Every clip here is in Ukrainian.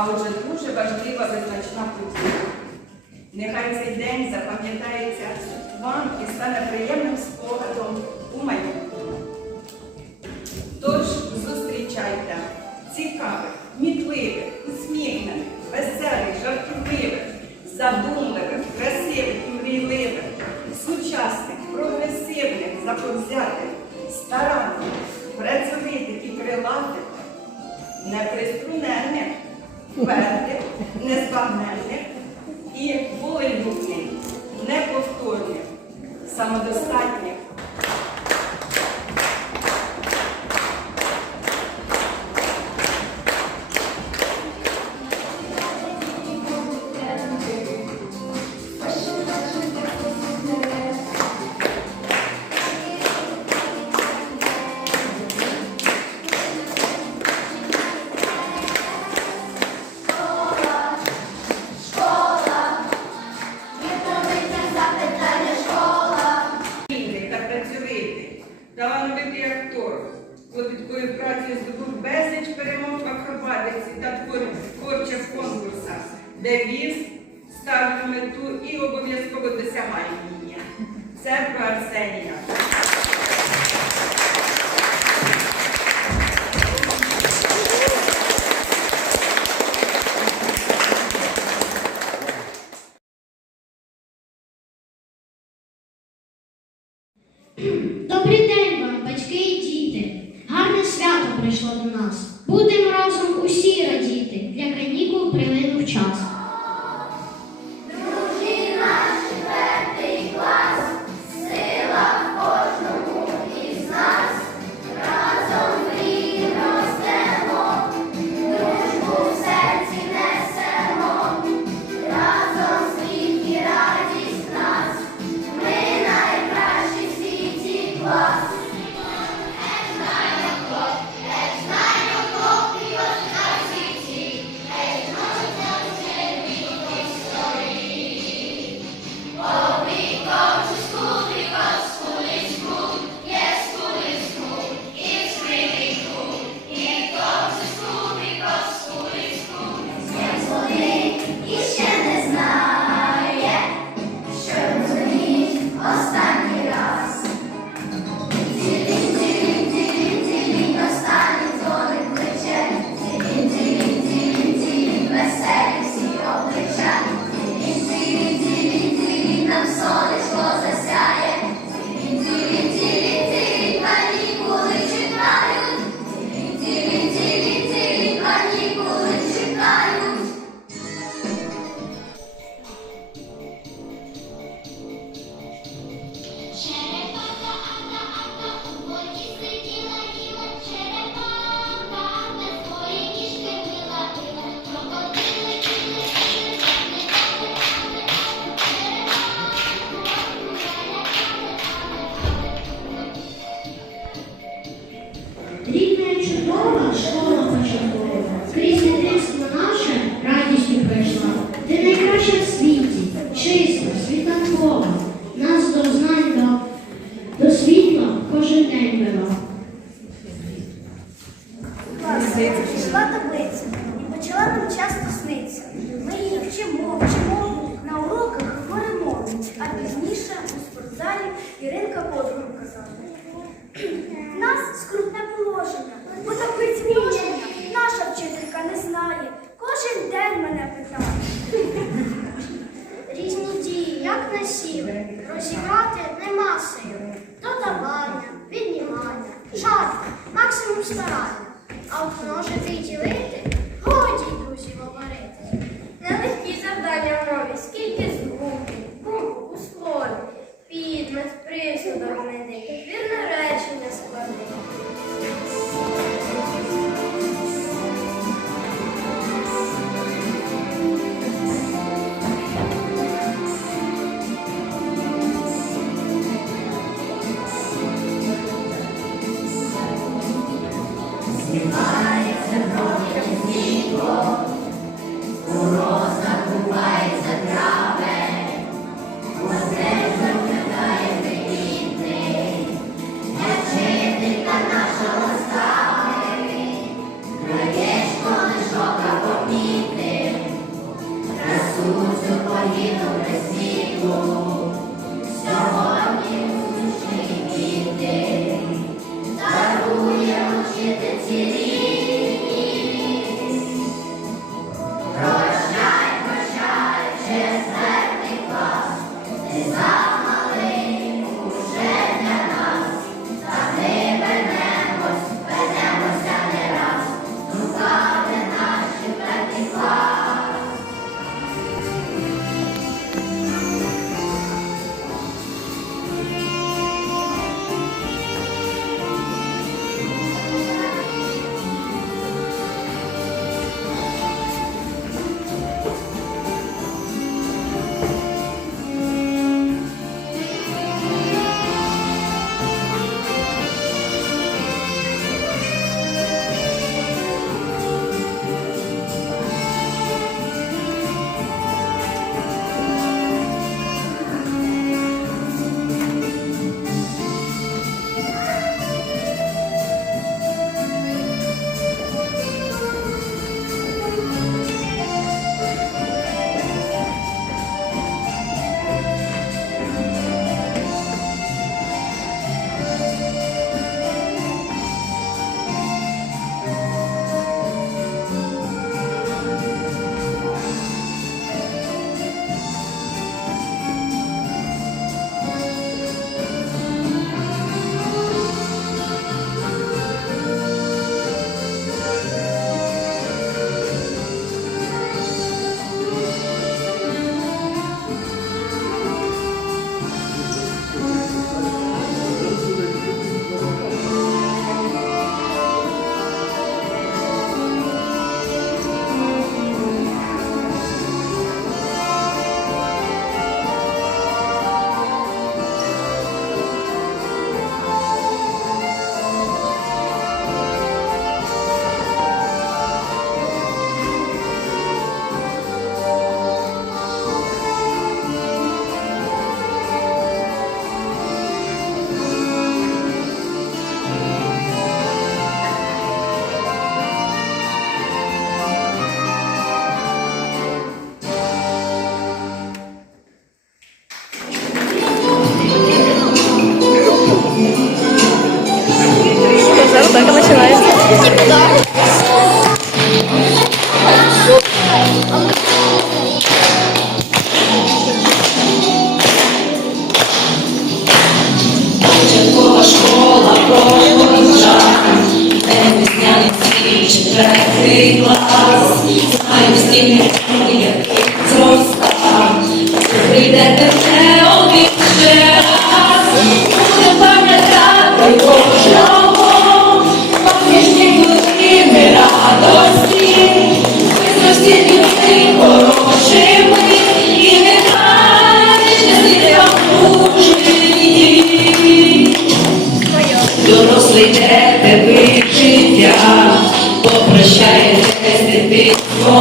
а отже дуже важлива визначна подія. Нехай цей день запам'ятається вам і стане приємним спогадом у майбутньому. Тож зустрічайте цікавих, мітливих, усміхнених, веселих, жартівливих, задумливих, красивих і мрійливих, сучасних, прогресивних, заповзятих, старанних, працьовитих і крилатих, неприструнених твердих, неспагненних і волелюбних, неповторних, самодостатніх. корм. Клопіткою праці здобув безліч перемог в акробатиці та творчих конкурсах, де віз ставив мету і обов'язково досягає її. Церква Арсенія.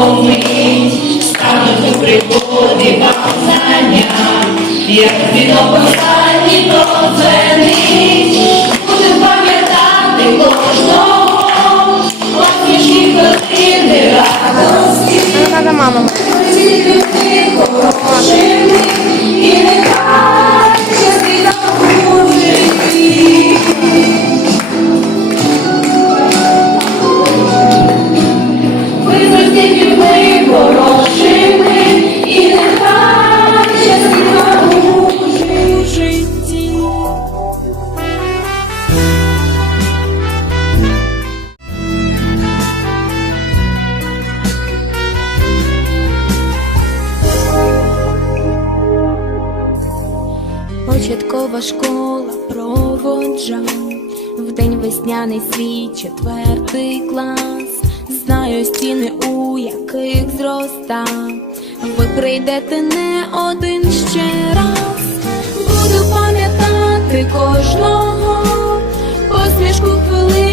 Дитинством мить, стануть у пригоді вам як віно останній продзвенить, будем пам'ятати кожного, посмішки хвилини радості. Надо мама. Початкова школа проводжа в день весняний свій четвертий клас. Знаю стіни, у яких зроста. Ви прийдете не один ще раз. Буду пам'ятати кожного посмішку хвилини